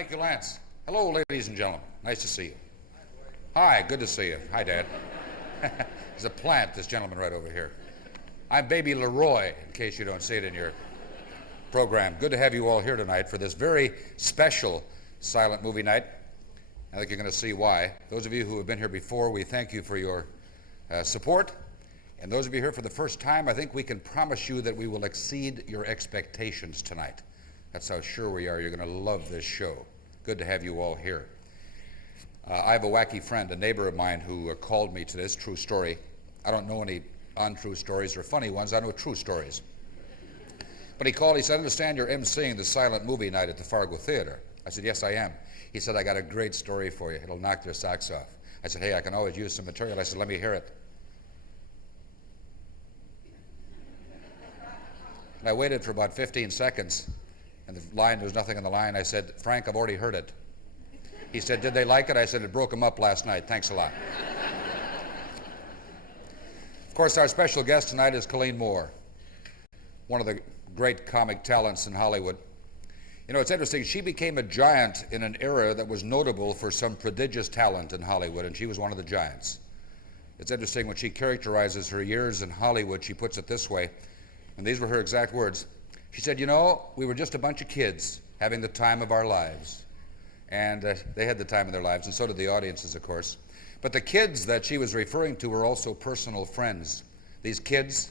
Thank you, Lance. Hello, ladies and gentlemen. Nice to see you. Hi, good to see you. Hi, Dad. There's a plant, this gentleman right over here. I'm Baby Leroy, in case you don't see it in your program. Good to have you all here tonight for this very special silent movie night. I think you're going to see why. Those of you who have been here before, we thank you for your support. And those of you here for the first time, I think we can promise you that we will exceed your expectations tonight. That's how sure we are. You're going to love this show. Good to have you all here. I have a wacky friend, a neighbor of mine, who called me to this true story. I don't know any untrue stories or funny ones. I know true stories. But he called. He said, I understand you're emceeing the silent movie night at the Fargo Theatre. I said, yes, I am. He said, I got a great story for you. It'll knock their socks off. I said, hey, I can always use some material. I said, let me hear it. And I waited for about 15 seconds, and there was nothing in the line. I said, Frank, I've already heard it. He said, did they like it? I said, it broke them up last night. Thanks a lot. Of course, our special guest tonight is Colleen Moore, one of the great comic talents in Hollywood. You know, it's interesting. She became a giant in an era that was notable for some prodigious talent in Hollywood, and she was one of the giants. It's interesting when she characterizes her years in Hollywood, she puts it this way, and these were her exact words. She said, you know, we were just a bunch of kids having the time of our lives. And they had the time of their lives, and so did the audiences, of course. But the kids that she was referring to were also personal friends. These kids,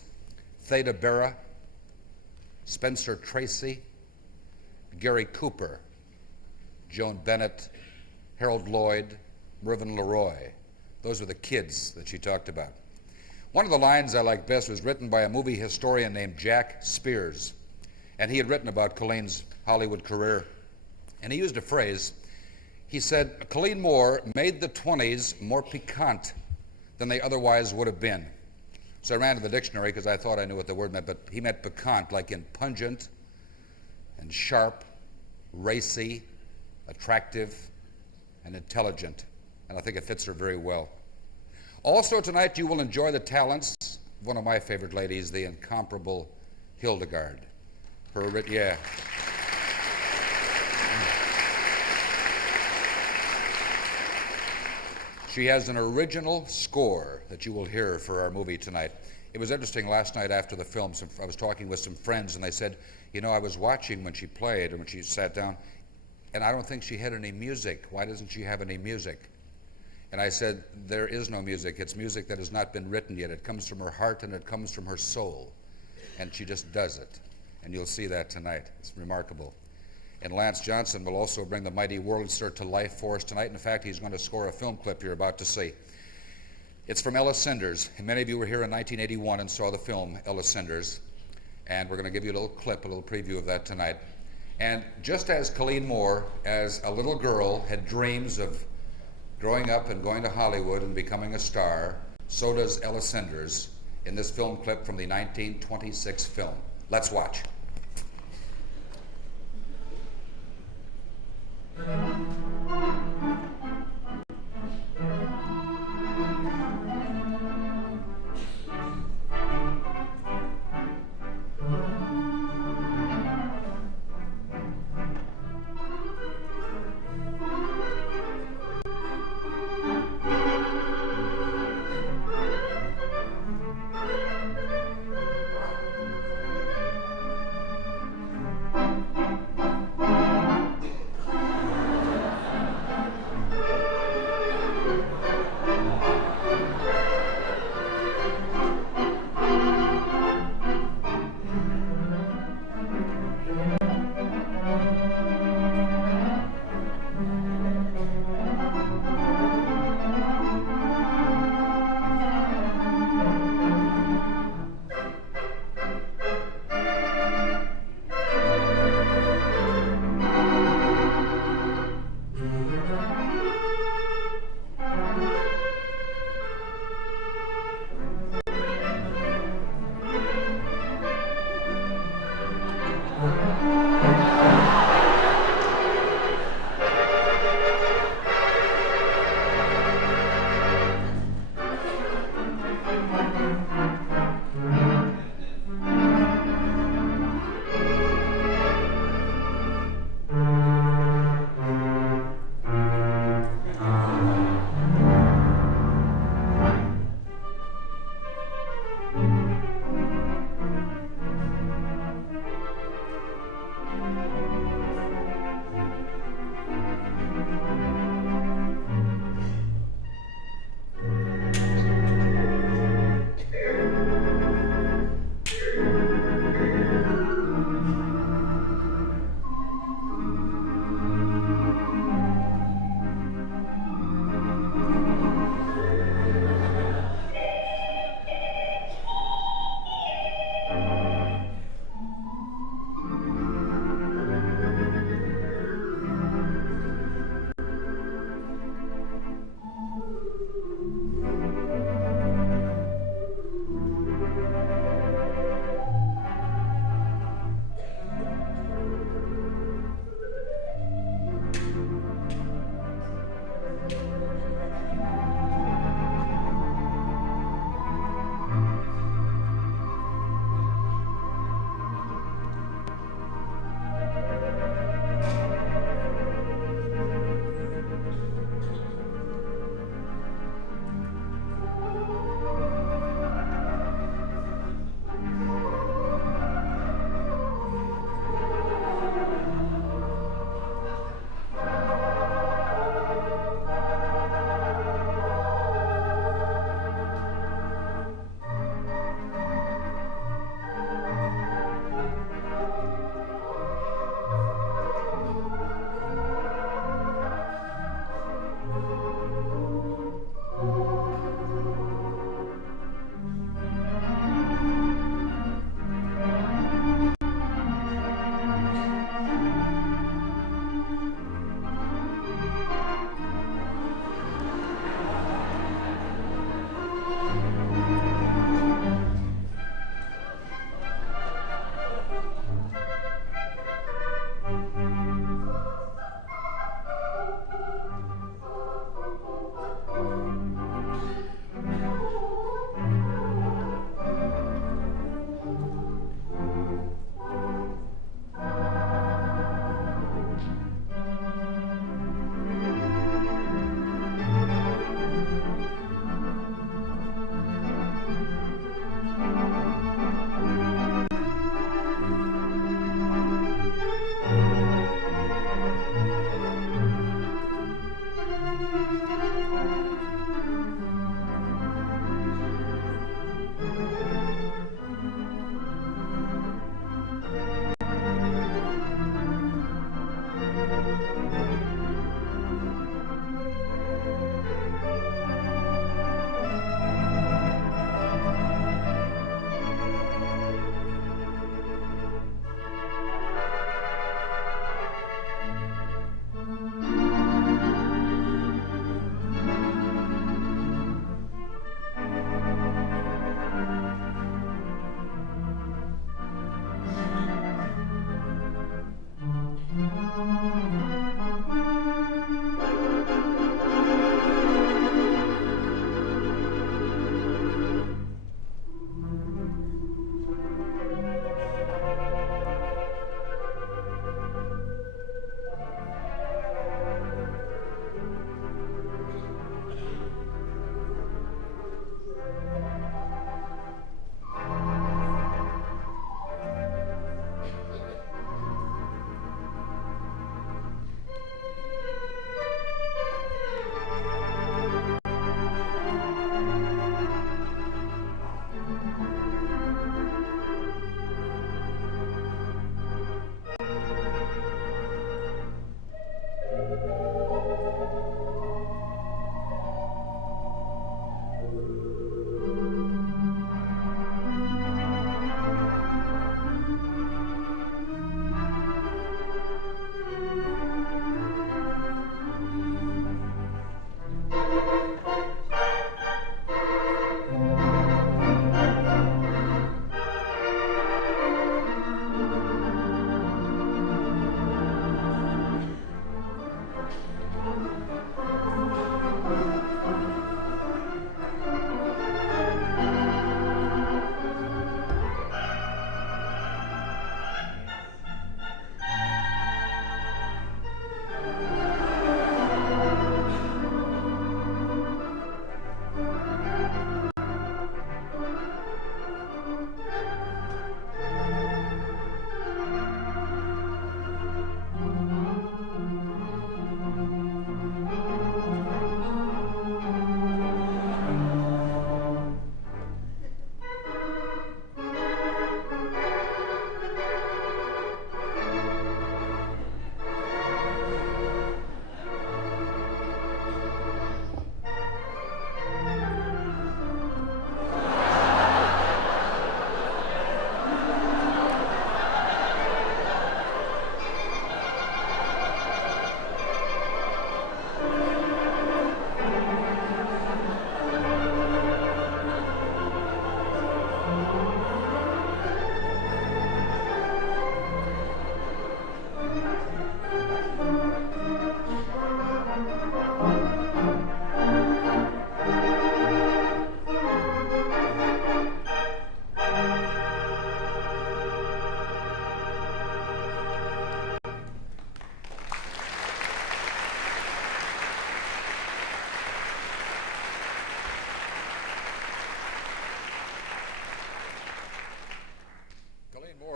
Theda Bara, Spencer Tracy, Gary Cooper, Joan Bennett, Harold Lloyd, Mervyn LeRoy. Those were the kids that she talked about. One of the lines I liked best was written by a movie historian named Jack Spears. And he had written about Colleen's Hollywood career. And he used a phrase. He said, Colleen Moore made the 20s more piquant than they otherwise would have been. So I ran to the dictionary because I thought I knew what the word meant, but he meant piquant, like in pungent and sharp, racy, attractive, and intelligent. And I think it fits her very well. Also tonight you will enjoy the talents of one of my favorite ladies, the incomparable Hildegarde. Yeah. She has an original score that you will hear for our movie tonight. It was interesting last night after the film. I was talking with some friends, and they said, you know, I was watching when she played and when she sat down, and I don't think she had any music. Why doesn't she have any music? And I said, there is no music. It's music that has not been written yet. It comes from her heart and it comes from her soul. And she just does it. And you'll see that tonight. It's remarkable. And Lance Johnson will also bring the mighty Wurlitzer to life for us tonight. In fact, he's going to score a film clip you're about to see. It's from Ella Cinders. And many of you were here in 1981 and saw the film Ella Cinders. And we're going to give you a little clip, a little preview of that tonight. And just as Colleen Moore, as a little girl, had dreams of growing up and going to Hollywood and becoming a star, so does Ella Cinders in this film clip from the 1926 film. Let's watch.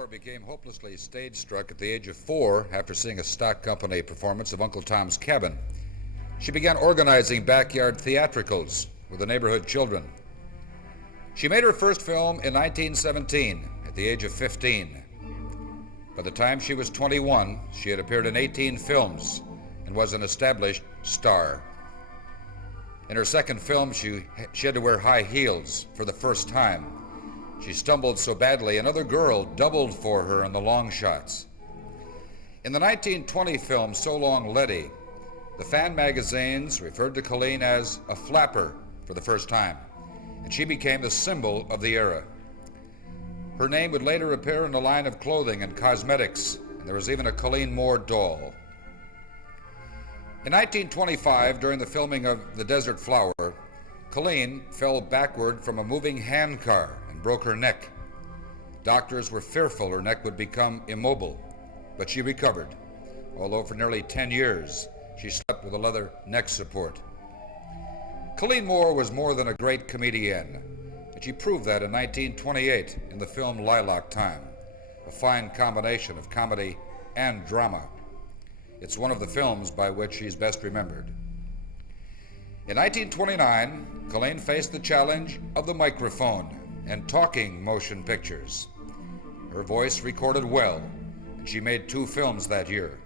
Moore became hopelessly stage struck at the age of 4 after seeing a stock company performance of Uncle Tom's Cabin. She began organizing backyard theatricals with the neighborhood children. She made her first film in 1917 at the age of 15. By the time she was 21, she had appeared in 18 films and was an established star. In her second film, she had to wear high heels for the first time. She stumbled so badly, another girl doubled for her in the long shots. In the 1920 film, So Long Letty, the fan magazines referred to Colleen as a flapper for the first time, and she became the symbol of the era. Her name would later appear in a line of clothing and cosmetics, and there was even a Colleen Moore doll. In 1925, during the filming of The Desert Flower, Colleen fell backward from a moving handcar and broke her neck. Doctors were fearful her neck would become immobile, but she recovered, although for nearly 10 years she slept with a leather neck support. Colleen Moore was more than a great comedienne. She proved that in 1928 in the film Lilac Time, a fine combination of comedy and drama. It's one of the films by which she's best remembered. In 1929, Colleen faced the challenge of the microphone and talking motion pictures. Her voice recorded well, and she made 2 films that year.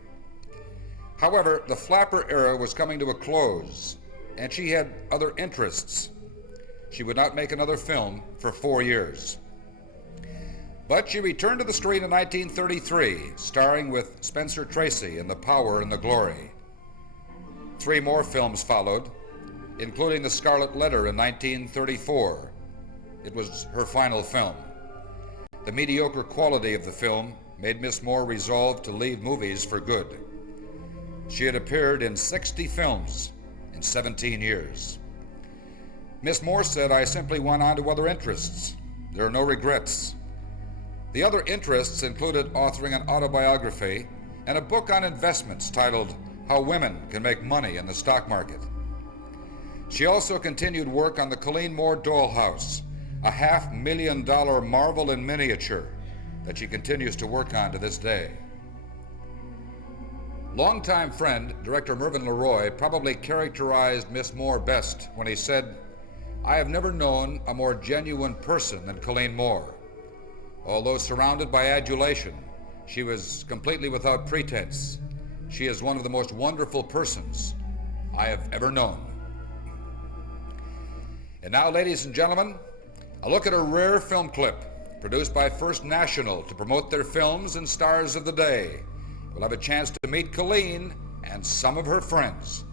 However, the flapper era was coming to a close, and she had other interests. She would not make another film for 4 years. But she returned to the screen in 1933, starring with Spencer Tracy in The Power and the Glory. 3 more films followed, including The Scarlet Letter in 1934. It was her final film. The mediocre quality of the film made Miss Moore resolve to leave movies for good. She had appeared in 60 films in 17 years. Miss Moore said, "I simply went on to other interests. There are no regrets." The other interests included authoring an autobiography and a book on investments titled How Women Can Make Money in the Stock Market. She also continued work on the Colleen Moore Dollhouse, a $500,000 marvel in miniature that she continues to work on to this day. Longtime friend, director Mervyn LeRoy, probably characterized Miss Moore best when he said, "I have never known a more genuine person than Colleen Moore. Although surrounded by adulation, she was completely without pretense. She is one of the most wonderful persons I have ever known." And now, ladies and gentlemen, a look at a rare film clip produced by First National to promote their films and stars of the day. We'll have a chance to meet Colleen and some of her friends.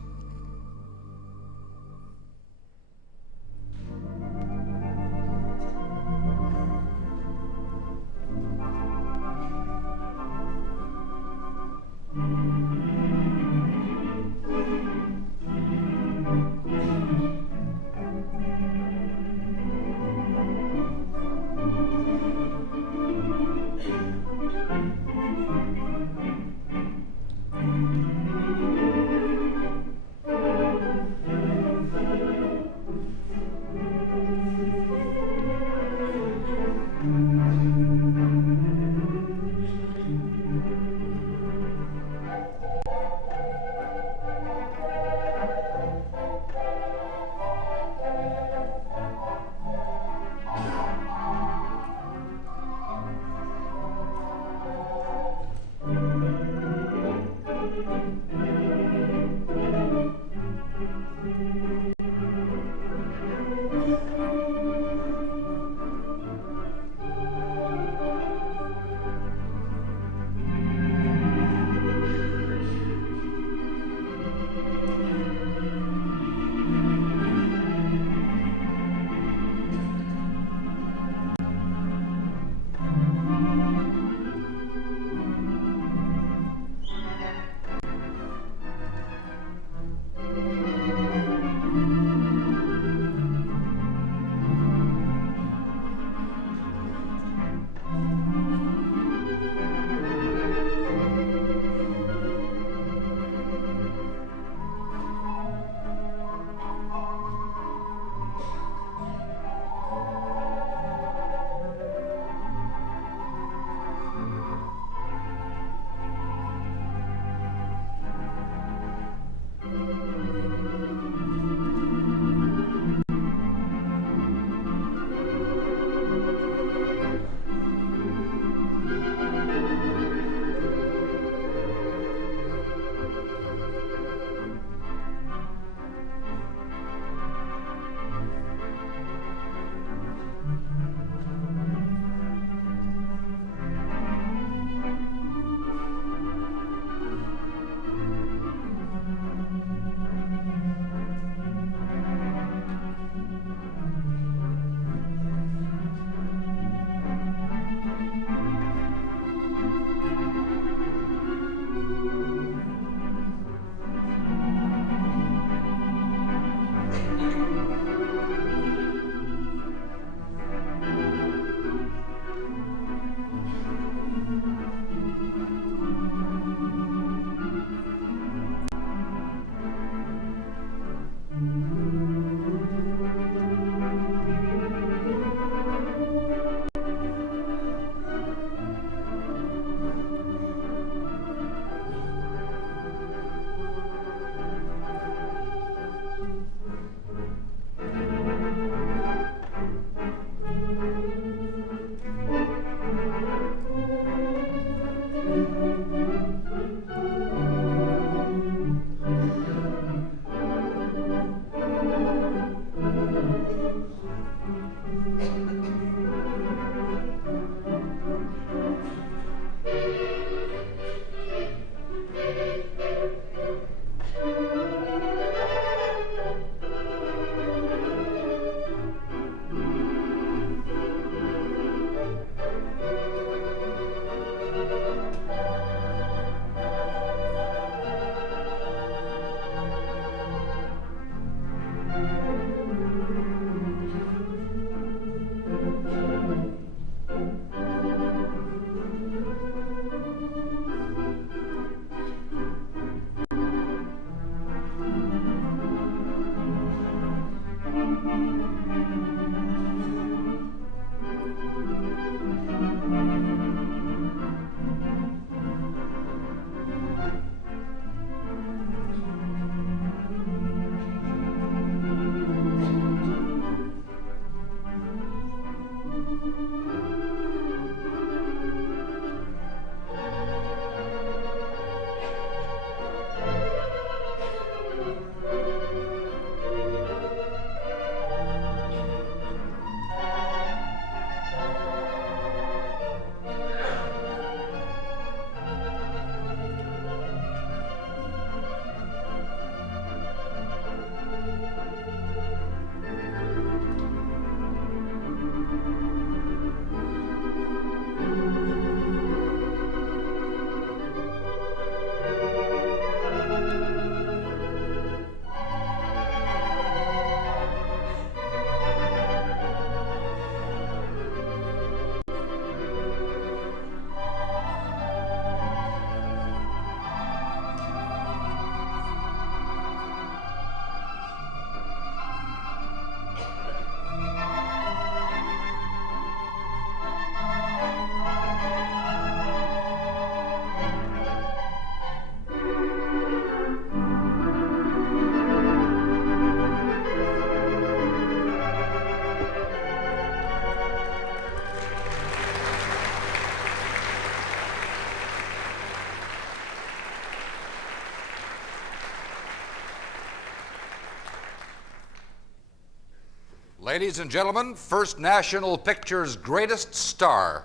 Ladies and gentlemen, First National Picture's greatest star,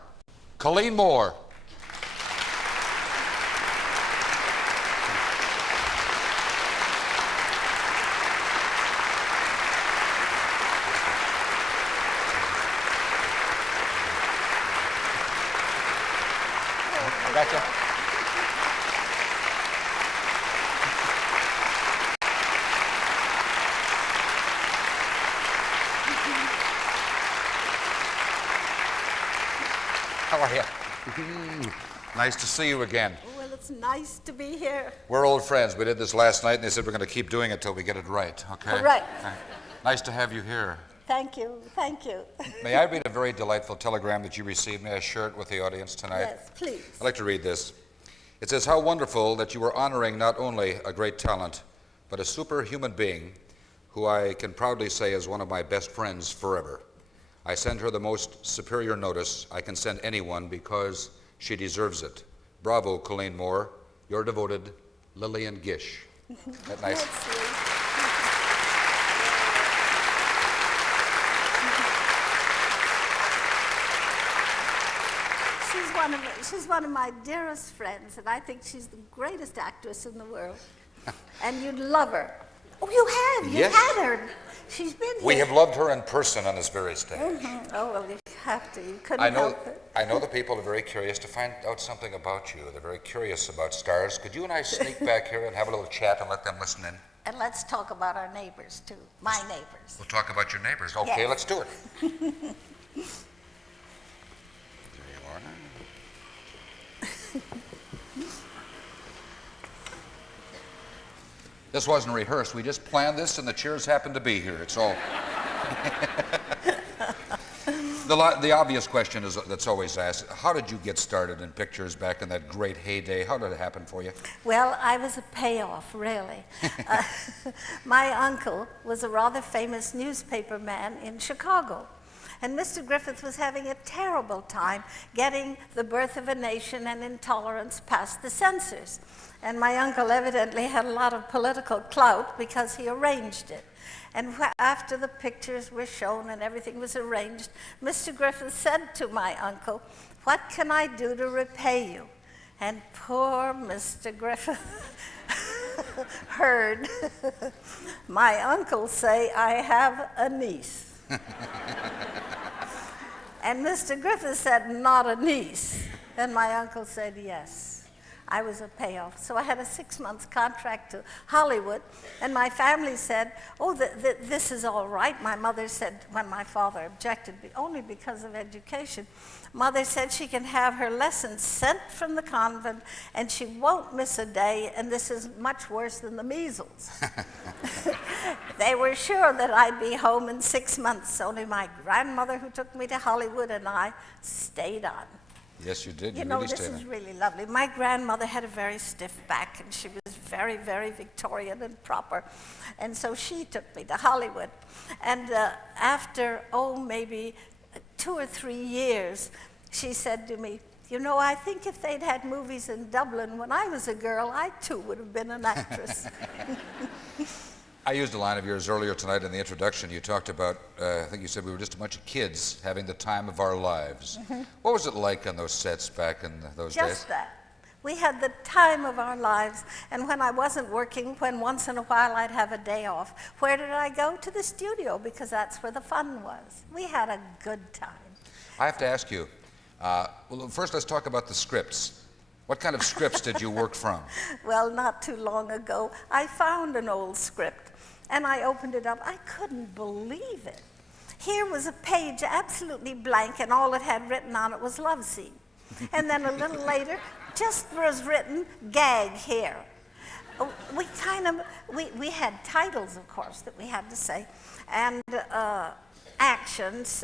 Colleen Moore. I gotcha. How are you? Nice to see you again. Well, it's nice to be here. We're old friends. We did this last night, and they said we're going to keep doing it till we get it right, okay? Right. Nice to have you here. Thank you, thank you. May I read a very delightful telegram that you received? May I share it with the audience tonight? Yes, please. I'd like to read this. It says, how wonderful that you are honoring not only a great talent, but a superhuman being who I can proudly say is one of my best friends forever. I send her the most superior notice I can send anyone because she deserves it. Bravo, Colleen Moore. Your devoted Lillian Gish. Isn't that nice? She's one of my dearest friends, and I think she's the greatest actress in the world. And you'd love her. Oh, you have. You've had her. She's been here. We have loved her in person on this very stage. Mm-hmm. Oh, well, you have to. You couldn't help it. I know the people are very curious to find out something about you. They're very curious about stars. Could you and I sneak back here and have a little chat and let them listen in? And let's talk about our neighbors, too. My neighbors. We'll talk about your neighbors. Okay, Yes. let's do it. There you are. This wasn't rehearsed. We just planned this, and the chairs happened to be here. It's all. The obvious question is that's always asked: how did you get started in pictures back in that great heyday? How did it happen for you? Well, I was a payoff, really. My uncle was a rather famous newspaper man in Chicago. And Mr. Griffith was having a terrible time getting The Birth of a Nation and Intolerance past the censors. And my uncle evidently had a lot of political clout because he arranged it. And after the pictures were shown and everything was arranged, Mr. Griffith said to my uncle, "What can I do to repay you?" And poor Mr. Griffith heard my uncle say, "I have a niece." And Mr. Griffith said, "Not a niece." And my uncle said, "Yes." I was a payoff. So I had a 6-month contract to Hollywood, and my family said, "Oh, this is all right." My mother said, when my father objected, only because of education, Mother said she can have her lessons sent from the convent, and she won't miss a day, and this is much worse than the measles. They were sure that I'd be home in 6 months, only my grandmother who took me to Hollywood and I stayed on. Yes, you did. You know, this is really lovely. My grandmother had a very stiff back, and she was very, very Victorian and proper. And so she took me to Hollywood. And after, maybe 2 or 3 years, she said to me, "You know, I think if they'd had movies in Dublin when I was a girl, I too would have been an actress." I used a line of yours earlier tonight in the introduction. You talked about, I think you said we were just a bunch of kids having the time of our lives. Mm-hmm. What was it like on those sets back in those days? Just that. We had the time of our lives, and when I wasn't working, when once in a while I'd have a day off, where did I go? To the studio, because that's where the fun was. We had a good time. I have to ask you, well, first let's talk about the scripts. What kind of scripts did you work from? Well, not too long ago, I found an old script, and I opened it up. I couldn't believe it. Here was a page absolutely blank, and all it had written on it was love scene. And then a little later, just was written, gag here. We had titles, of course, that we had to say, and actions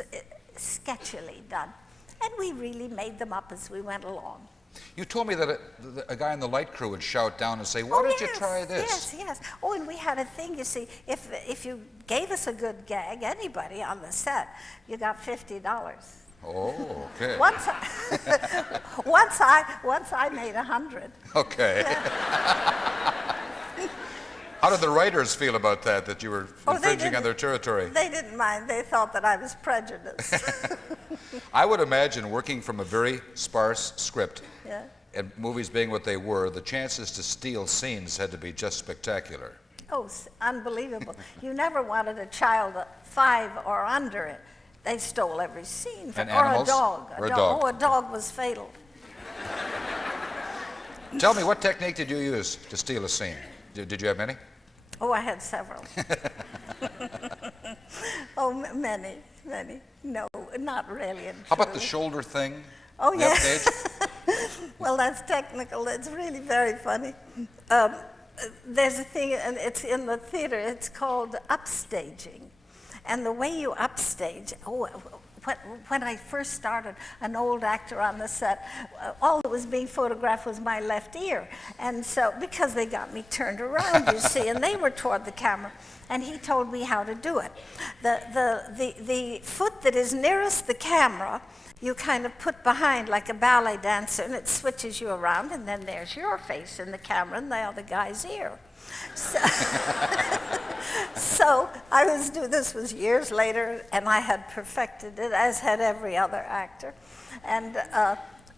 sketchily done. And we really made them up as we went along. You told me that a guy in the light crew would shout down and say, "Why don't you try this?" Yes. Oh, and we had a thing, you see, if you gave us a good gag, anybody on the set, you got $50. Oh, okay. Once I made 100. Okay. How did the writers feel about that you were infringing on their territory? They didn't mind. They thought that I was prejudiced. I would imagine working from a very sparse script, Yeah. and movies being what they were, the chances to steal scenes had to be just spectacular. Oh, unbelievable. You never wanted a child 5 or under it. They stole every scene. And or animals? a dog. Or a dog. Oh, a dog was fatal. Tell me, what technique did you use to steal a scene? Did you have many? Oh, I had several. Oh, many. No, not really. How about the shoulder thing? Oh, The yeah. upstage? Well, that's technical. It's really very funny. There's a thing, and it's in the theater, it's called upstaging. And the way you upstage, when I first started, an old actor on the set, all that was being photographed was my left ear. And so, because they got me turned around, you see, and they were toward the camera. And he told me how to do it. The foot that is nearest the camera, you kind of put behind like a ballet dancer, and it switches you around, and then there's your face in the camera and the other guy's ear. So, so this was years later, and I had perfected it, as had every other actor. And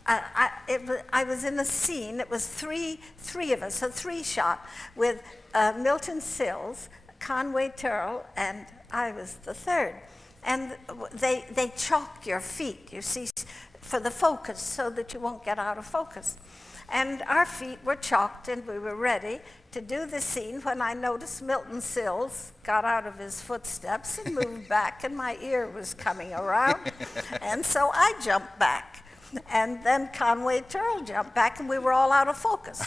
I was in a scene, it was three of us, a 3-shot with Milton Sills, Conway Turrell, and I was the third. And they chalk your feet, you see, for the focus, so that you won't get out of focus. And our feet were chalked, and we were ready to do the scene when I noticed Milton Sills got out of his footsteps and moved back, and my ear was coming around. And so I jumped back. And then Conway Turrell jumped back, and we were all out of focus.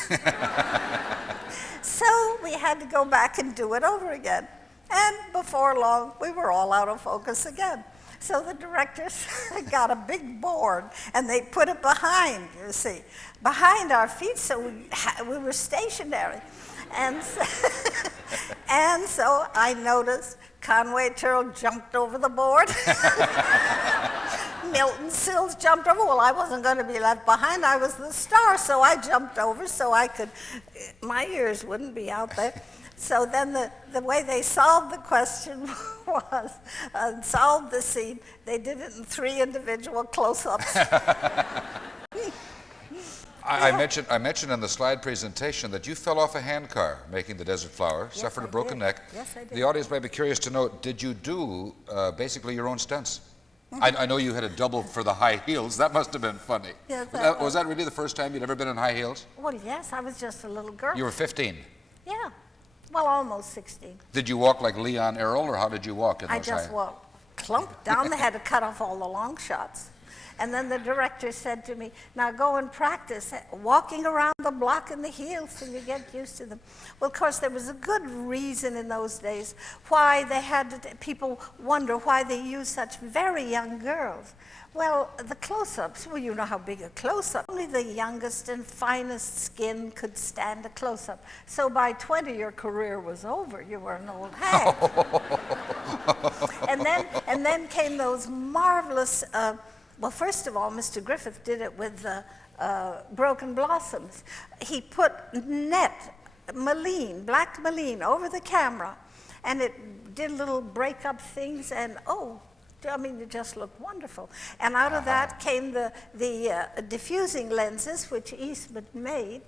So we had to go back and do it over again. And before long, we were all out of focus again. So the directors got a big board, and they put it behind, you see, behind our feet, so we were stationary. And so I noticed Conway Turrell jumped over the board. Milton Sills jumped over. Well, I wasn't going to be left behind. I was the star, so I jumped over so my ears wouldn't be out there. So then the way they solved the question was, solved the scene, they did it in 3 individual close-ups. I mentioned in the slide presentation that you fell off a handcar making The Desert Flower, Yes, suffered a I broken did. neck. Yes, I did. The audience might be curious to know, did you do basically your own stunts? I know you had a double for the high heels. That must have been funny. Yes, Was that really the first time you'd ever been in high heels? Well, yes, I was just a little girl. You were 15. Yeah, well, almost 16. Did you walk like Leon Errol, or how did you walk in those I just high? walked clump down. They had to cut off all the long shots. And then the director said to me, now go and practice walking around the block in the heels so you get used to them. Well, of course, there was a good reason in those days why they had to, people wonder why they used such very young girls. Well, the close-ups, well, you know how big a close-up. Only the youngest and finest skin could stand a close-up. So by 20, your career was over. You were an old hag. and then came those marvelous, well, first of all, Mr. Griffith did it with Broken Blossoms. He put black mullein over the camera, and it did little break-up things, and it just looked wonderful. And out of that came the diffusing lenses, which Eastman made.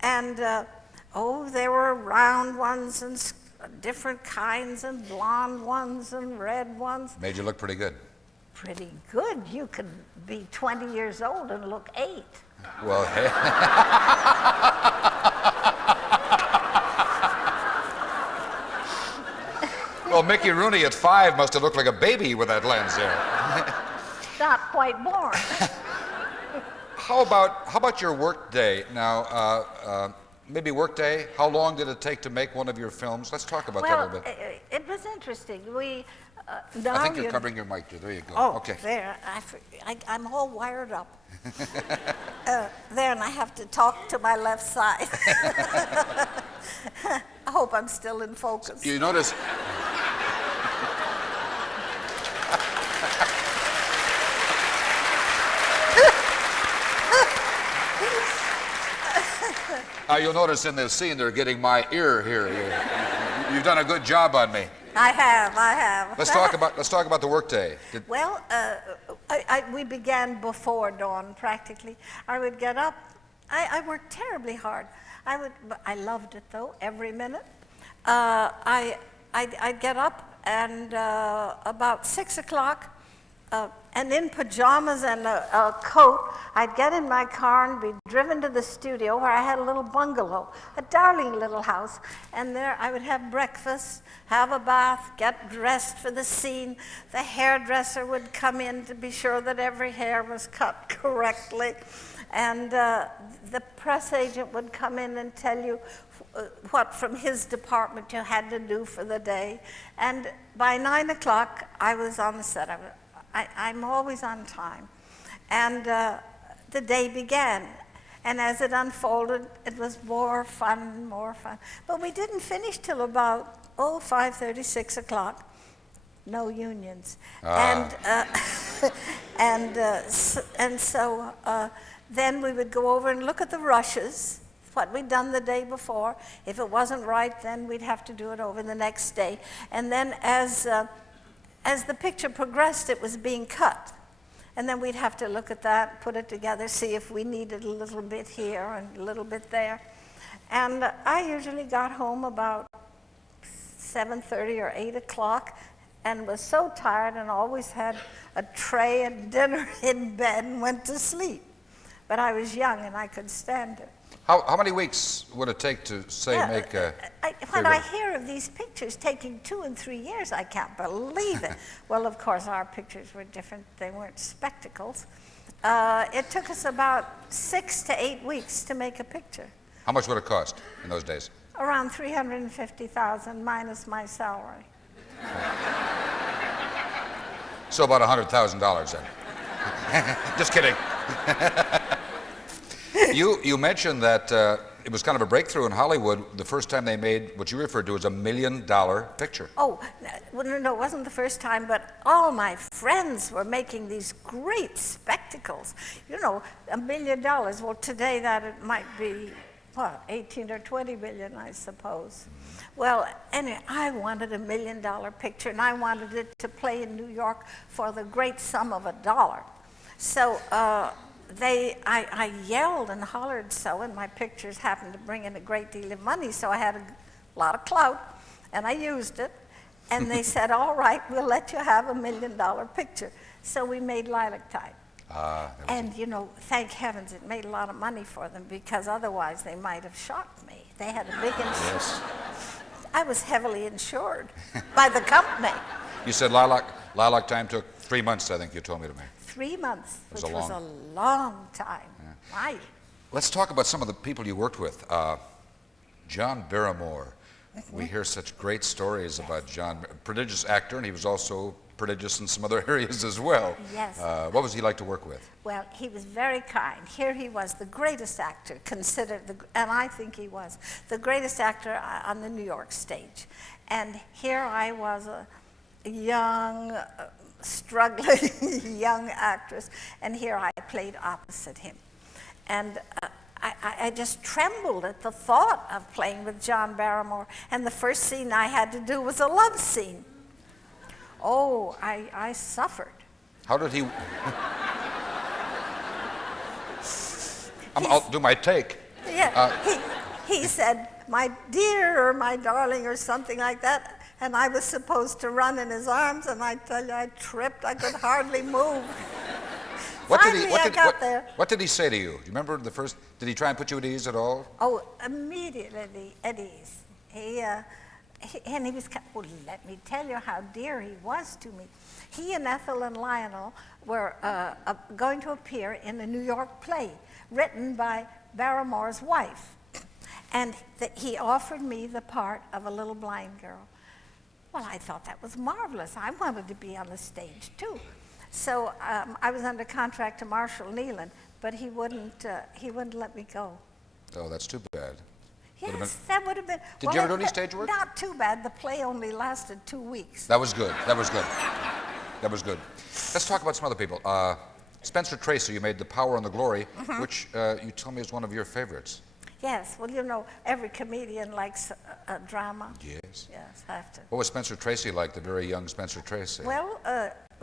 And, there were round ones and different kinds, and blonde ones and red ones. Made you look pretty good. Pretty good. You could be 20 years old and look 8. Well, hey. Well, Mickey Rooney at 5 must have looked like a baby with that lens there. Not quite born. How about your work day now? Maybe work day. How long did it take to make one of your films? Let's talk about that a little bit. It was interesting. I think you're covering your mic there. There you go. Oh, okay. There. I'm all wired up. There, and I have to talk to my left side. I hope I'm still in focus. You notice. You'll notice in this scene they're getting my ear here. You've done a good job on me. I have. Let's talk about the workday. Well, we began before dawn practically. I would get up. I worked terribly hard. I loved it though, every minute. I'd get up and about 6 o'clock, and in pajamas and a coat, I'd get in my car and be driven to the studio where I had a little bungalow, a darling little house. And there I would have breakfast, have a bath, get dressed for the scene. The hairdresser would come in to be sure that every hair was cut correctly. And the press agent would come in and tell you what from his department you had to do for the day. And by 9 o'clock, I was on the set. I'm always on time. And the day began. And as it unfolded, it was more fun. But we didn't finish till about, 5:30, 6 o'clock. No unions. And so then we would go over and look at the rushes, what we'd done the day before. If it wasn't right, then we'd have to do it over the next day. And then as the picture progressed, it was being cut. And then we'd have to look at that, put it together, see if we needed a little bit here and a little bit there. And I usually got home about 7:30 or 8 o'clock and was so tired and always had a tray and dinner in bed and went to sleep. But I was young and I could stand it. How many weeks would it take to, say, make a... When I hear of these pictures taking 2 and 3 years, I can't believe it. Well, of course, our pictures were different. They weren't spectacles. It took us about 6 to 8 weeks to make a picture. How much would it cost in those days? Around $350,000 minus my salary. So about $100,000 then. Just kidding. You mentioned that it was kind of a breakthrough in Hollywood the first time they made what you referred to as $1 million picture. Oh, no, it wasn't the first time, but all my friends were making these great spectacles. You know, $1 million. Well, today that it might be, 18 or 20 million, I suppose. Well, anyway, I wanted $1 million picture, and I wanted it to play in New York for the great sum of $1. So I yelled and hollered so, and my pictures happened to bring in a great deal of money, so I had a lot of clout, and I used it. And they said, all right, we'll let you have $1 million picture. So we made Lilac Time. And, you know, thank heavens it made a lot of money for them, because otherwise they might have shot me. They had a big insurance. Yes. I was heavily insured by the company. You said Lilac Time took 3 months, I think you told me to make. 3 months, which was a long time. Yeah. Right. Let's talk about some of the people you worked with. John Barrymore. We hear such great stories about John. Prodigious actor, and he was also prodigious in some other areas as well. Yes. What was he like to work with? Well, he was very kind. Here he was, the greatest actor considered, and I think he was, the greatest actor on the New York stage. And here I was a young, struggling young actress, and here I played opposite him. And I just trembled at the thought of playing with John Barrymore, and the first scene I had to do was a love scene. Oh, I suffered. How did he... I'll do my take. Yeah, he said, my dear, or my darling, or something like that, and I was supposed to run in his arms, and I tell you, I tripped. I could hardly move. What did he say to you? Do you remember the first? Did he try and put you at ease at all? Oh, immediately at ease. And he was, well, let me tell you how dear he was to me. He and Ethel and Lionel were going to appear in a New York play written by Barrymore's wife. And he offered me the part of a little blind girl. Well, I thought that was marvelous. I wanted to be on the stage, too. So I was under contract to Marshall Nealon, but he wouldn't let me go. Oh, that's too bad. Yes, that would have been. Did you ever do any stage work? Not too bad. The play only lasted 2 weeks. That was good. That was good. That was good. Let's talk about some other people. Spencer Tracy, you made The Power and the Glory, which you told me is one of your favorites. Yes, well, you know, every comedian likes a drama. Yes. Yes, I have to. What was Spencer Tracy like, the very young Spencer Tracy? Well,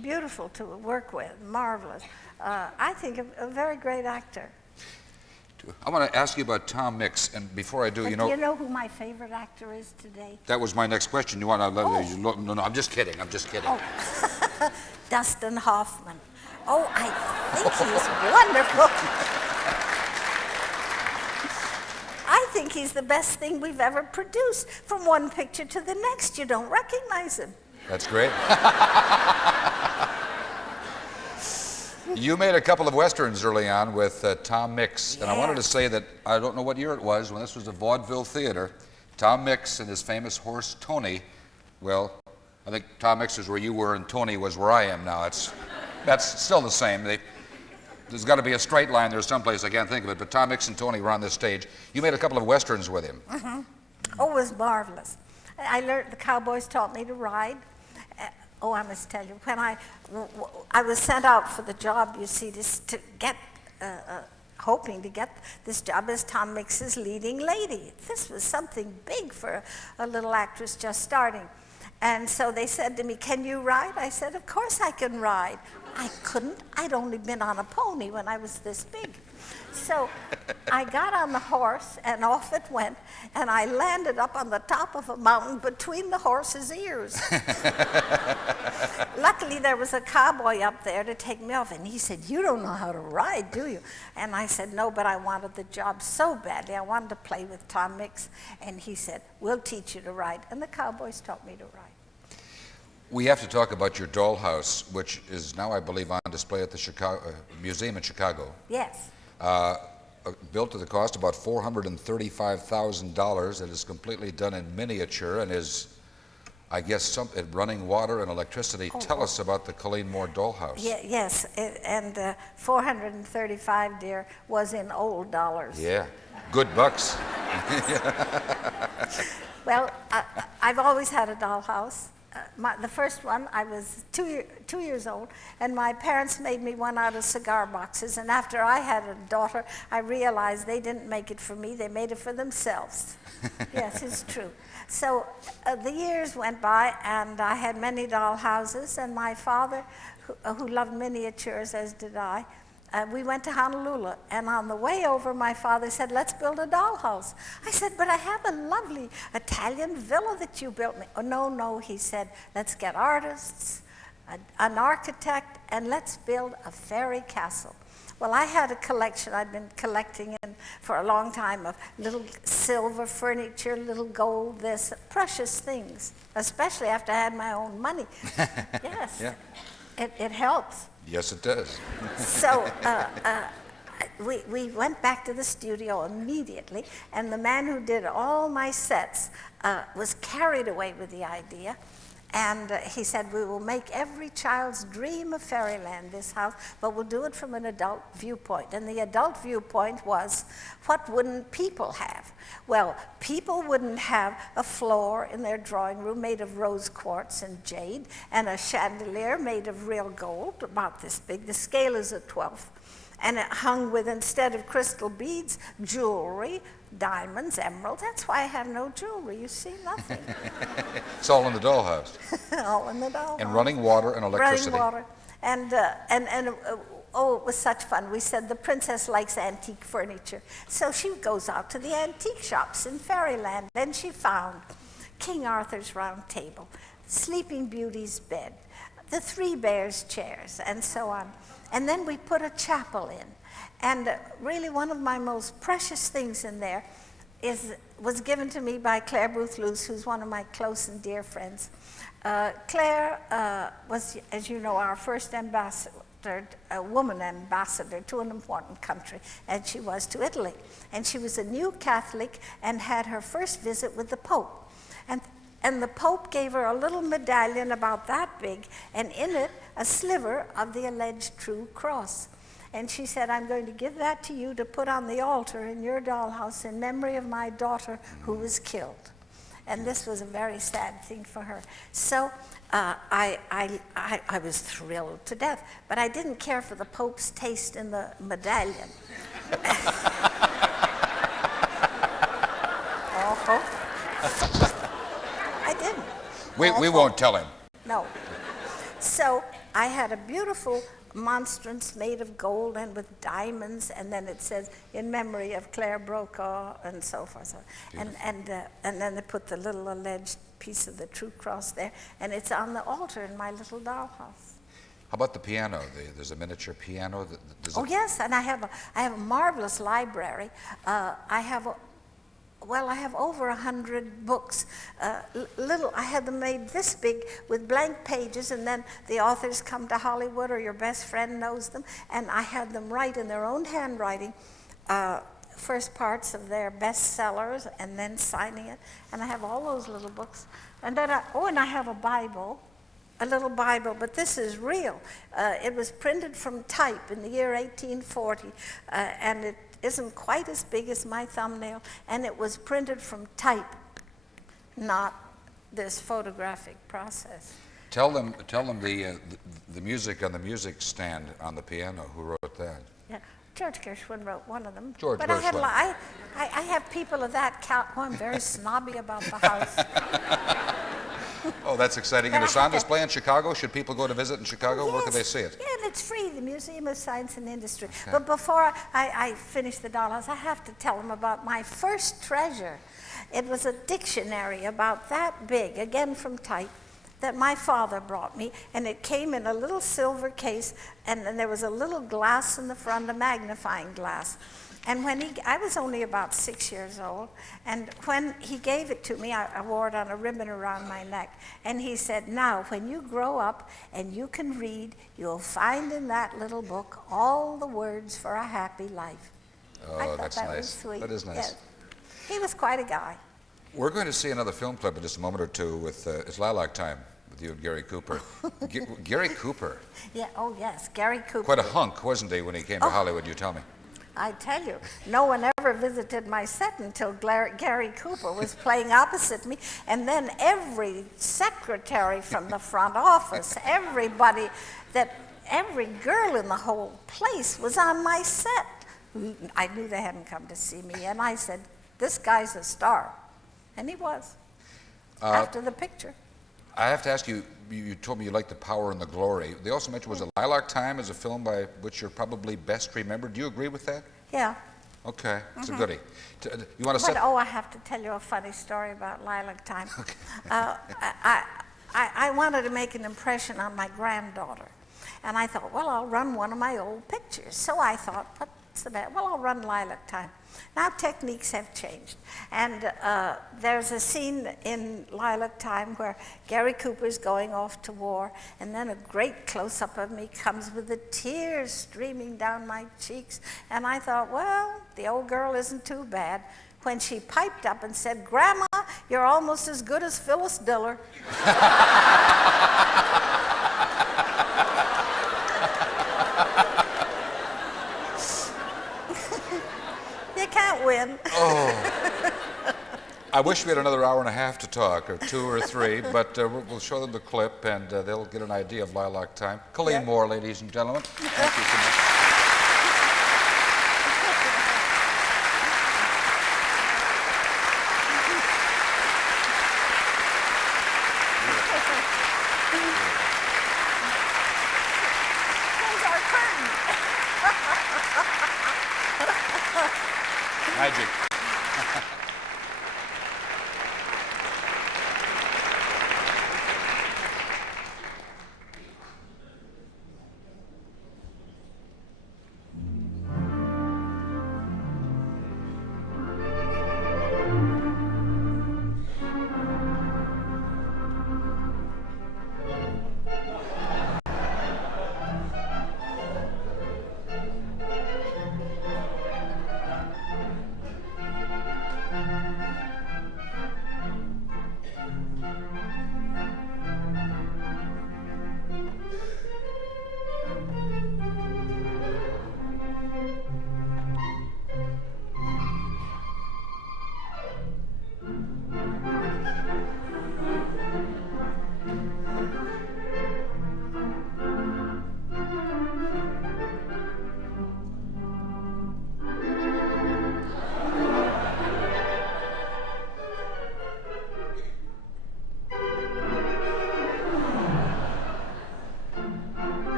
beautiful to work with, marvelous. I think a very great actor. I want to ask you about Tom Mix, and before I do, But you know... do you know who my favorite actor is today? That was my next question. You want to... No, I'm just kidding. I'm just kidding. Oh. Dustin Hoffman. Oh, I think he's wonderful. I think he's the best thing we've ever produced. From one picture to the next, you don't recognize him. That's great. You made a couple of westerns early on with Tom Mix, and I wanted to say that I don't know what year it was when this was a vaudeville theater. Tom Mix and his famous horse Tony. Well, I think Tom Mix is where you were and Tony was where I am now. That's still the same. There's got to be a straight line there someplace. I can't think of it. But Tom Mix and Tony were on this stage. You made a couple of westerns with him. Mm-hmm. Oh, it was marvelous. I learned, the cowboys taught me to ride. Oh, I must tell you, when I was sent out for the job, you see, to get, hoping to get this job as Tom Mix's leading lady. This was something big for a little actress just starting. And so they said to me, "Can you ride?" I said, "Of course I can ride." I couldn't. I'd only been on a pony when I was this big. So I got on the horse, and off it went, and I landed up on the top of a mountain between the horse's ears. Luckily, there was a cowboy up there to take me off, and he said, "You don't know how to ride, do you?" And I said, "No, but I wanted the job so badly. I wanted to play with Tom Mix." And he said, "We'll teach you to ride." And the cowboys taught me to ride. We have to talk about your dollhouse, which is now, I believe, on display at the Chicago Museum in Chicago. Yes. Built at the cost of about $435,000. It is completely done in miniature and is, I guess, running water and electricity. Tell us about the Colleen Moore dollhouse. Yes, and 435, dear, was in old dollars. Yeah, good bucks. Well, I've always had a dollhouse. The first one, I was 2 years old, and my parents made me one out of cigar boxes. And after I had a daughter, I realized they didn't make it for me, they made it for themselves. Yes, it's true. So the years went by, and I had many doll houses, and my father, who loved miniatures, as did I, we went to Honolulu, and on the way over, my father said, "Let's build a dollhouse." I said, "But I have a lovely Italian villa that you built me." "Oh, no," he said, "let's get artists, an architect, and let's build a fairy castle." Well, I had a collection I'd been collecting for a long time of little silver furniture, little gold, precious things, especially after I had my own money. Yes, yeah. It helps. Yes, it does. So we went back to the studio immediately, and the man who did all my sets was carried away with the idea. And he said, "We will make every child's dream of fairyland, this house, but we'll do it from an adult viewpoint." And the adult viewpoint was, what wouldn't people have? Well, people wouldn't have a floor in their drawing room made of rose quartz and jade, and a chandelier made of real gold, about this big. The scale is a 12th. And it hung with, instead of crystal beads, jewelry, diamonds, emeralds. That's why I have no jewelry. You see, nothing. It's all in the dollhouse. All in the dollhouse. And running water and electricity. Running water. And oh, it was such fun. We said the princess likes antique furniture. So she goes out to the antique shops in Fairyland. Then she found King Arthur's round table, Sleeping Beauty's bed, the Three Bears chairs, and so on. And then we put a chapel in. And really one of my most precious things in there was given to me by Claire Booth Luce, who's one of my close and dear friends. Claire was, as you know, our first ambassador, a woman ambassador to an important country, and she was to Italy. And she was a new Catholic and had her first visit with the Pope. And the Pope gave her a little medallion about that big, and in it, a sliver of the alleged true cross. And she said, "I'm going to give that to you to put on the altar in your dollhouse in memory of my daughter who was killed." And this was a very sad thing for her. So I was thrilled to death, but I didn't care for the Pope's taste in the medallion. We won't tell him. No. So I had a beautiful monstrance made of gold and with diamonds, and then it says, in memory of Claire Brokaw, and so forth. And then they put the little alleged piece of the true cross there, and it's on the altar in my little dollhouse. How about the piano? There's a miniature piano. Oh, yes, and I have a marvelous library. I have over 100 books. I had them made this big with blank pages, and then the authors come to Hollywood, or your best friend knows them, and I had them write in their own handwriting first parts of their bestsellers, and then signing it. And I have all those little books. And then I have a Bible, a little Bible, but this is real. It was printed from type in the year 1840, and it isn't quite as big as my thumbnail, and it was printed from type, not this photographic process. Tell them the music on the music stand on the piano. Who wrote that? Yeah, George Gershwin wrote one of them. George but Gershwin. I have people of that count. Oh, I'm very snobby about the house. Oh, that's exciting. And it's on display in Chicago. Should people go to visit in Chicago? Yes. Where can they see it? Yeah, and it's free, the Museum of Science and Industry. Okay. But before I finish the dollhouse, I have to tell them about my first treasure. It was a dictionary about that big, again from type, that my father brought me, and it came in a little silver case, and then there was a little glass in the front, a magnifying glass. And I was only about 6 years old, and when he gave it to me, I wore it on a ribbon around my neck, and he said, now, when you grow up and you can read, you'll find in that little book all the words for a happy life. Oh, that's that nice. Was sweet. That is nice. Yes. He was quite a guy. We're going to see another film clip in just a moment or two with It's Lilac Time with you and Gary Cooper. Gary Cooper. Yeah, oh yes, Gary Cooper. Quite a hunk, wasn't he, when he came to Hollywood, you tell me? I tell you, no one ever visited my set until Gary Cooper was playing opposite me, and then every secretary from the front office, every girl in the whole place was on my set. I knew they hadn't come to see me, and I said, this guy's a star. And he was, after the picture. I have to ask you, you told me you liked The Power and the Glory. They also mentioned, was it Lilac Time as a film by which you're probably best remembered? Do you agree with that? Yeah. Okay, it's a goodie. You want to set... I have to tell you a funny story about Lilac Time. Okay. I wanted to make an impression on my granddaughter. And I thought, well, I'll run one of my old pictures. So I thought, what's the best? Well, I'll run Lilac Time. Now techniques have changed. And there's a scene in Lilac Time where Gary Cooper's going off to war, and then a great close-up of me comes with the tears streaming down my cheeks. And I thought, well, the old girl isn't too bad. When she piped up and said, Grandma, you're almost as good as Phyllis Diller. You can't win. Oh. I wish we had another hour and a half to talk, or 2 or 3, but we'll show them the clip, and they'll get an idea of Lilac Time. Colleen Moore, ladies and gentlemen. Thank you so much. Magic.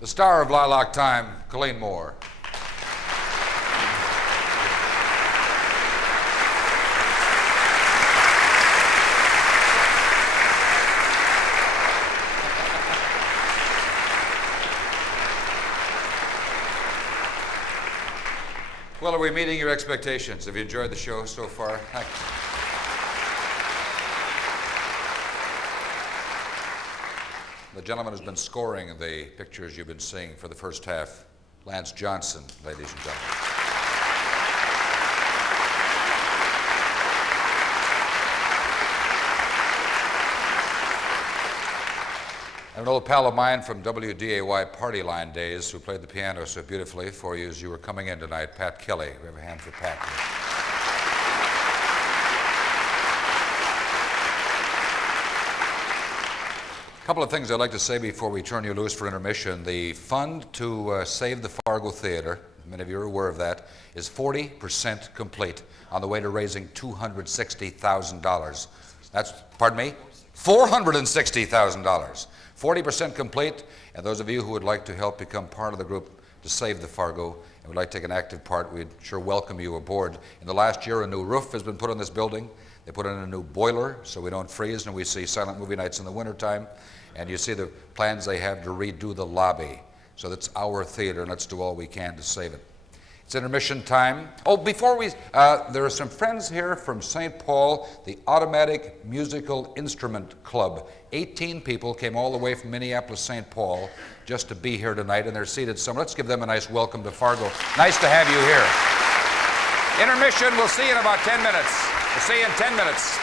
The star of Lilac Time, Colleen Moore. Well, are we meeting your expectations? Have you enjoyed the show so far? Thank you. The gentleman who's been scoring the pictures you've been seeing for the first half, Lance Johnson, ladies and gentlemen. An old pal of mine from WDAY Party Line days who played the piano so beautifully for you as you were coming in tonight, Pat Kelly. We have a hand for Pat. A couple of things I'd like to say before we turn you loose for intermission. The fund to save the Fargo Theatre, many of you are aware of that, is 40% complete on the way to raising $260,000. That's, pardon me? $460,000. 40% complete, and those of you who would like to help become part of the group to save the Fargo and would like to take an active part, we'd sure welcome you aboard. In the last year, a new roof has been put on this building. They put in a new boiler so we don't freeze and we see silent movie nights in the wintertime. And you see the plans they have to redo the lobby. So that's our theater, and let's do all we can to save it. It's intermission time. Oh, before we, there are some friends here from St. Paul, the Automatic Musical Instrument Club. 18 people came all the way from Minneapolis, St. Paul, just to be here tonight, and they're seated somewhere. Let's give them a nice welcome to Fargo. Nice to have you here. Intermission, we'll see you in about 10 minutes. We'll see you in 10 minutes.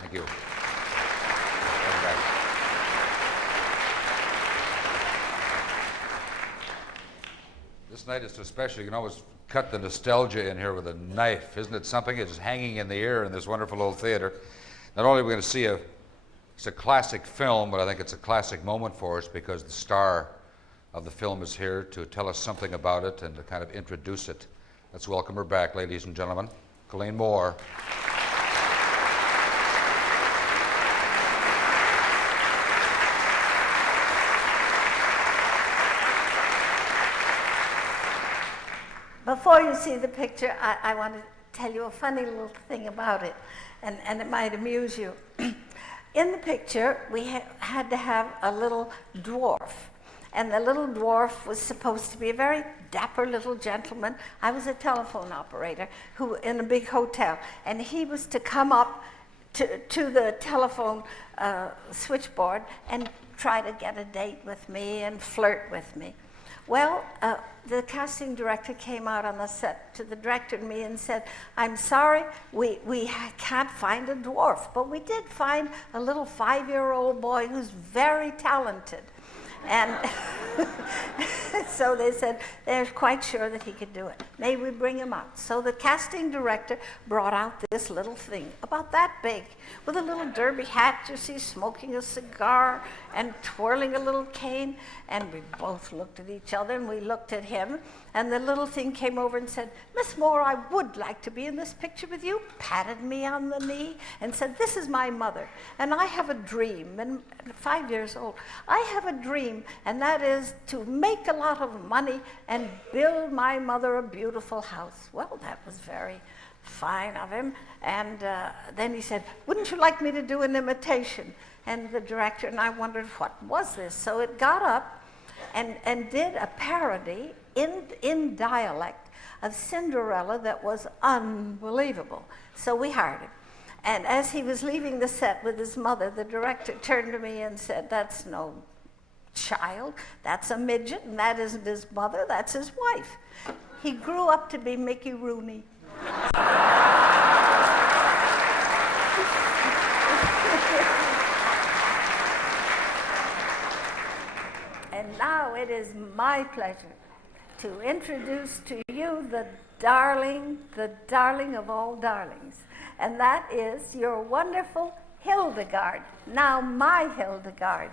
Thank you. This night is so special. You can always cut the nostalgia in here with a knife. Isn't it something? It's just hanging in the air in this wonderful old theater. Not only are we going to see it's a classic film, but I think it's a classic moment for us because the star of the film is here to tell us something about it and to kind of introduce it. Let's welcome her back, ladies and gentlemen. Colleen Moore. Before you see the picture, I want to tell you a funny little thing about it, and it might amuse you. In the picture, we had to have a little dwarf, and the little dwarf was supposed to be a very dapper little gentleman. I was a telephone operator who in a big hotel, and he was to come up to the telephone switchboard and try to get a date with me and flirt with me. Well, the casting director came out on the set to the director and me and said, "I'm sorry, we can't find a dwarf, but we did find a little 5-year-old boy who's very talented." And so they said they're quite sure that he could do it. May we bring him out? So the casting director brought out this little thing, about that big, with a little derby hat, you see, smoking a cigar and twirling a little cane. And we both looked at each other and we looked at him. And the little thing came over and said, "Miss Moore, I would like to be in this picture with you," patted me on the knee and said, "This is my mother, and I have a dream," and 5 years old, "I have a dream, and that is to make a lot of money and build my mother a beautiful house." Well, that was very fine of him. And then he said, "Wouldn't you like me to do an imitation?" And the director and I wondered, what was this? So it got up and did a parody in dialect of Cinderella that was unbelievable. So we hired him. And as he was leaving the set with his mother, the director turned to me and said, "That's no child, that's a midget, and that isn't his mother, that's his wife. He grew up to be Mickey Rooney. And now it is my pleasure to introduce to you the darling of all darlings. And that is your wonderful Hildegarde, now my Hildegarde.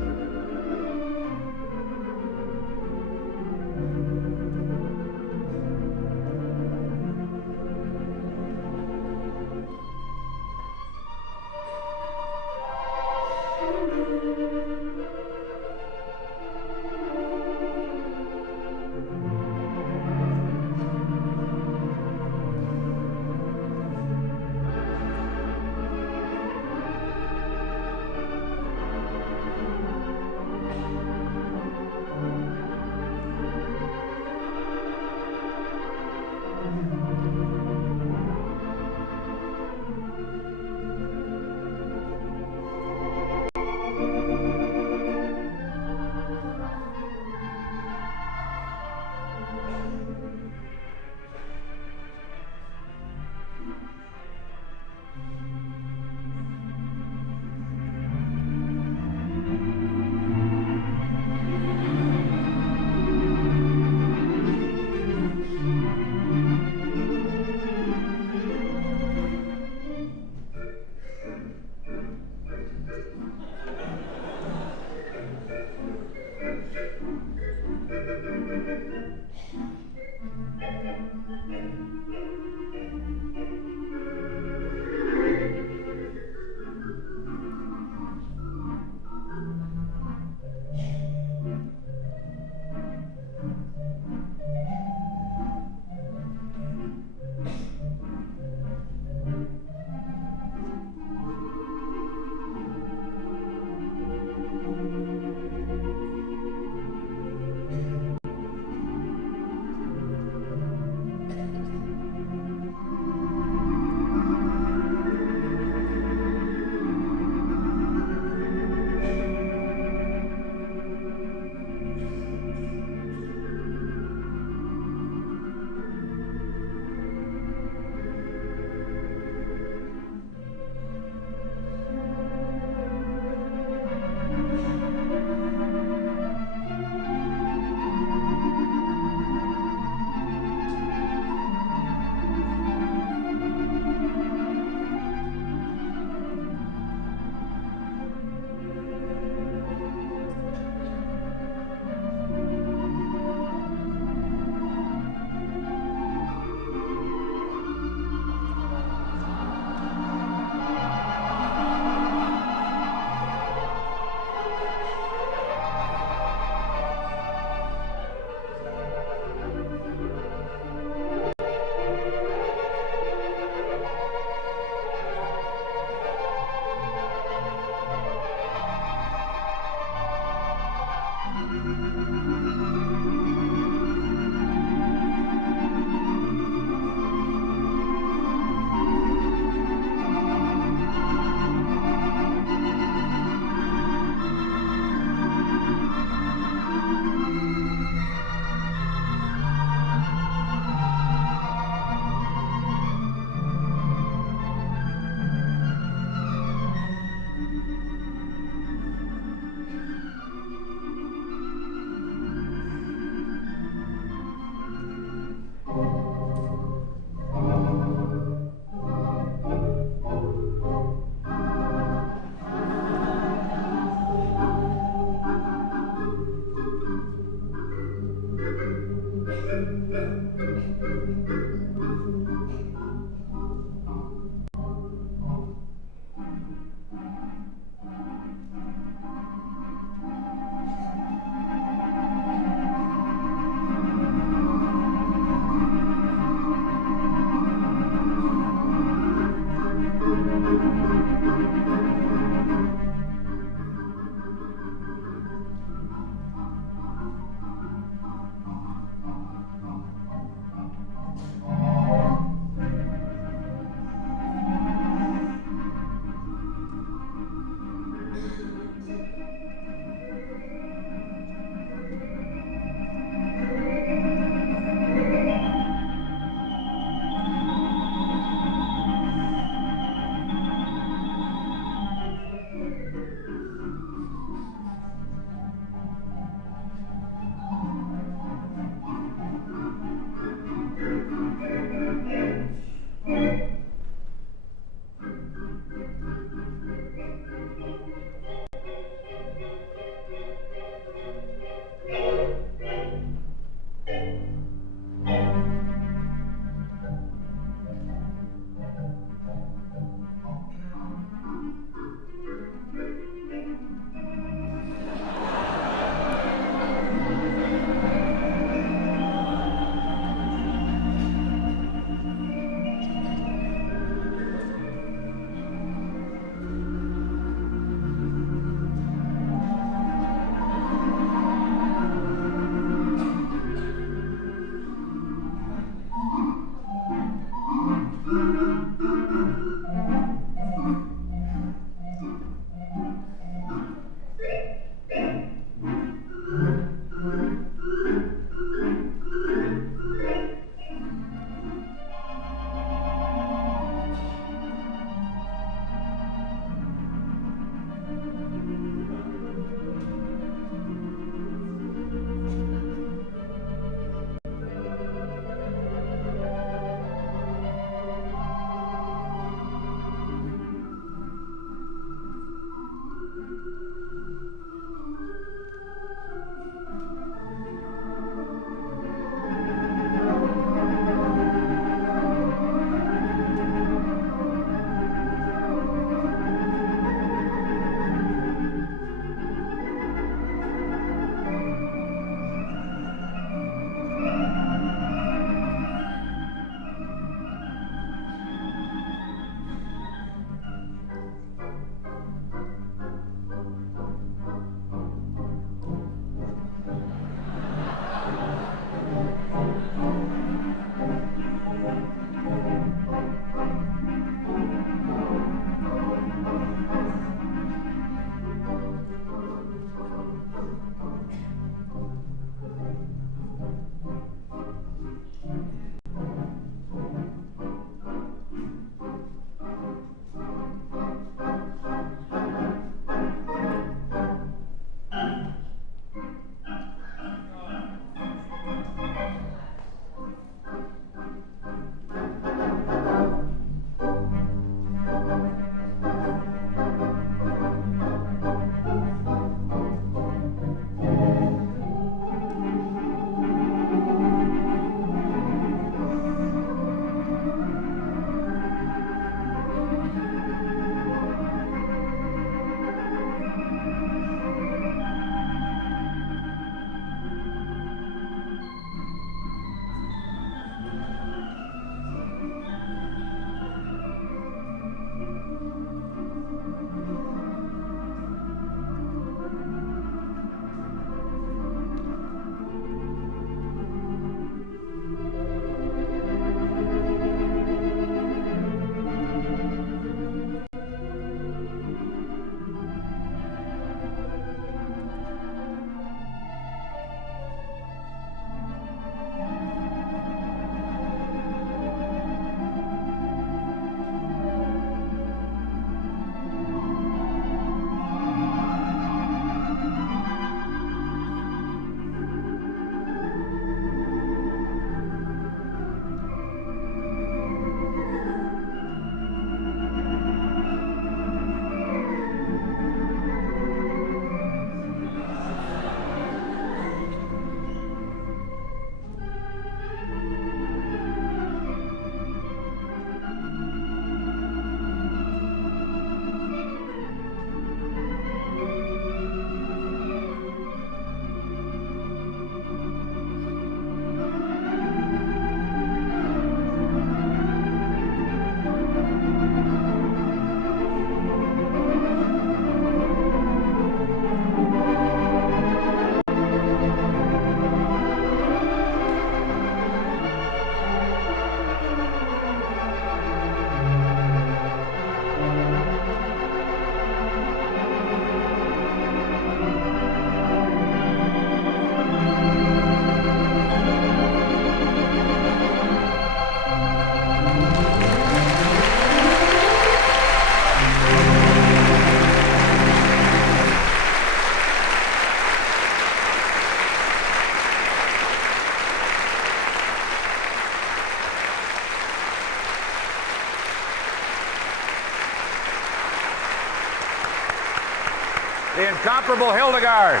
the Incomparable Hildegarde.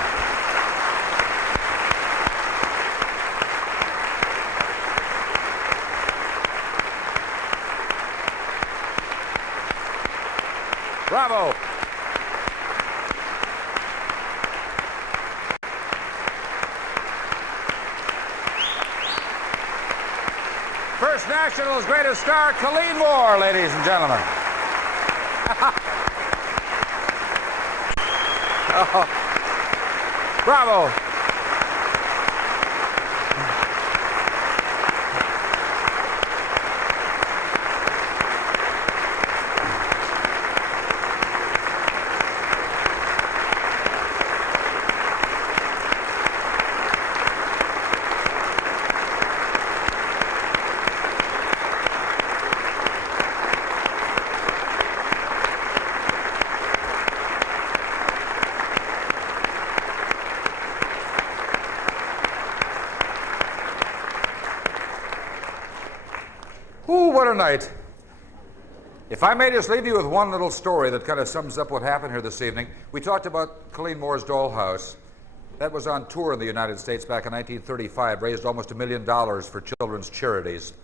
Bravo. First National's greatest star, Colleen Moore, ladies and gentlemen. Oh. Bravo. Ooh, what a night. If I may just leave you with one little story that kind of sums up what happened here this evening. We talked about Colleen Moore's dollhouse. That was on tour in the United States back in 1935, raised almost $1 million for children's charities.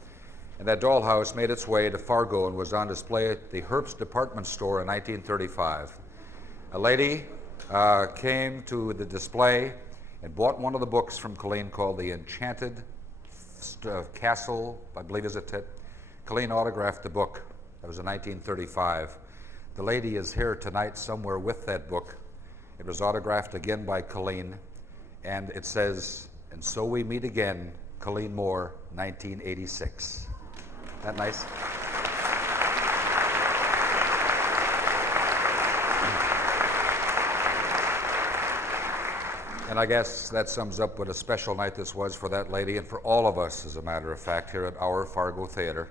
And that dollhouse made its way to Fargo and was on display at the Herbst department store in 1935. A lady came to the display and bought one of the books from Colleen called The Enchanted Castle, I believe is it. Colleen autographed the book. That was in 1935. The lady is here tonight somewhere with that book. It was autographed again by Colleen, and it says, "And so we meet again, Colleen Moore, 1986. That nice? And I guess that sums up what a special night this was for that lady and for all of us, as a matter of fact, here at our Fargo Theatre.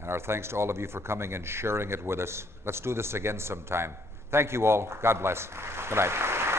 And our thanks to all of you for coming and sharing it with us. Let's do this again sometime. Thank you all. God bless. Good night.